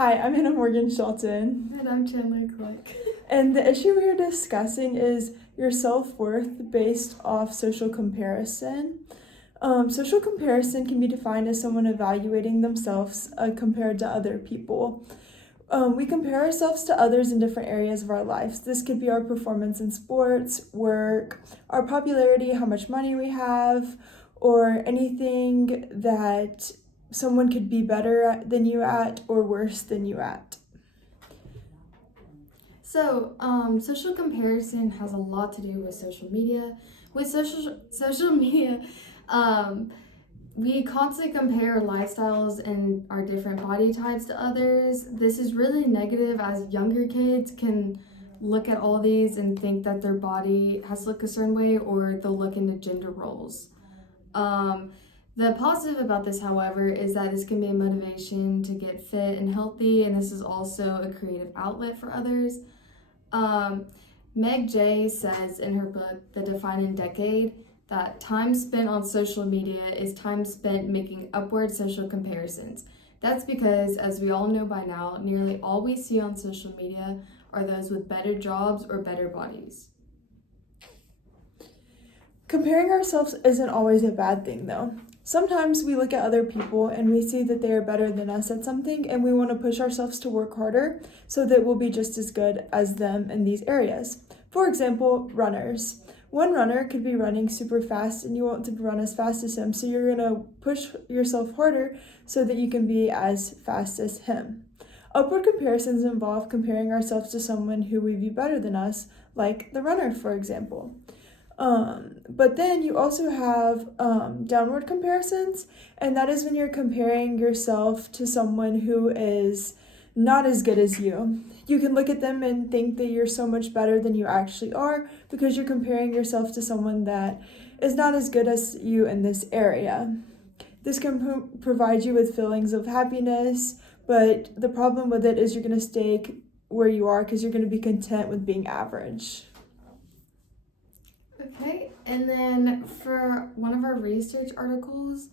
Hi, I'm Hannah Morgan Shelton. And I'm Chandler Click. And the issue we're discussing is your self-worth based off social comparison. Social comparison can be defined as someone evaluating themselves compared to other people. We compare ourselves to others in different areas of our lives. This could be our performance in sports, work, our popularity, how much money we have, or anything that someone could be better than you at or worse than you at. So, social comparison has a lot to do with social media. With social media, we constantly compare our lifestyles and our different body types to others. This is really negative as younger kids can look at all these and think that their body has to look a certain way, or they'll look into gender roles. The positive about this, however, is that this can be a motivation to get fit and healthy, and this is also a creative outlet for others. Meg Jay says in her book, The Defining Decade, that time spent on social media is time spent making upward social comparisons. That's because, as we all know by now, nearly all we see on social media are those with better jobs or better bodies. Comparing ourselves isn't always a bad thing, though. Sometimes we look at other people and we see that they are better than us at something, and we want to push ourselves to work harder so that we'll be just as good as them in these areas. For example, runners. One runner could be running super fast and you want to run as fast as him, so you're going to push yourself harder so that you can be as fast as him. Upward comparisons involve comparing ourselves to someone who would be better than us, like the runner, for example. But then you also have downward comparisons, and that is when you're comparing yourself to someone who is not as good as you. You can look at them and think that you're so much better than you actually are because you're comparing yourself to someone that is not as good as you in this area. This can provide you with feelings of happiness, but the problem with it is you're going to stay where you are because you're going to be content with being average. Okay, and then for one of our research articles,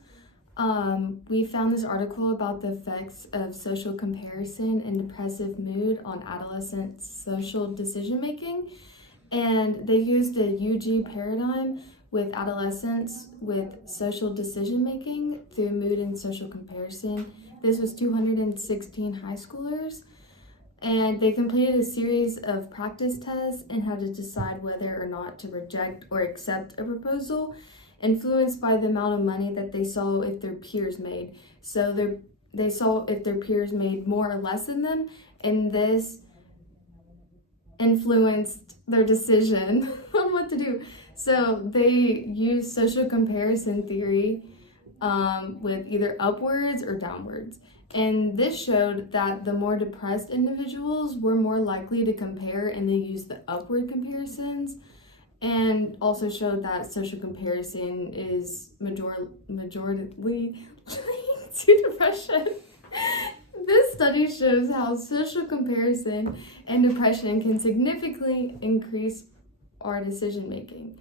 we found this article about the effects of social comparison and depressive mood on adolescent social decision making. And they used a UG paradigm with adolescents with social decision making through mood and social comparison. This was 216 high schoolers. And they completed a series of practice tests and had to decide whether or not to reject or accept a proposal, influenced by the amount of money that they saw if their peers made. So they saw if their peers made more or less than them, and this influenced their decision on what to do. So they used social comparison theory with either upwards or downwards. And this showed that the more depressed individuals were more likely to compare, and they used the upward comparisons, and also showed that social comparison is majorly linked to depression. This study shows how social comparison and depression can significantly increase our decision making.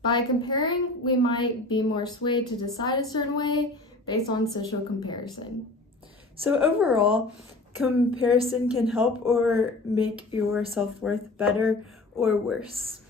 By comparing, we might be more swayed to decide a certain way based on social comparison. So overall, comparison can help or make your self-worth better or worse.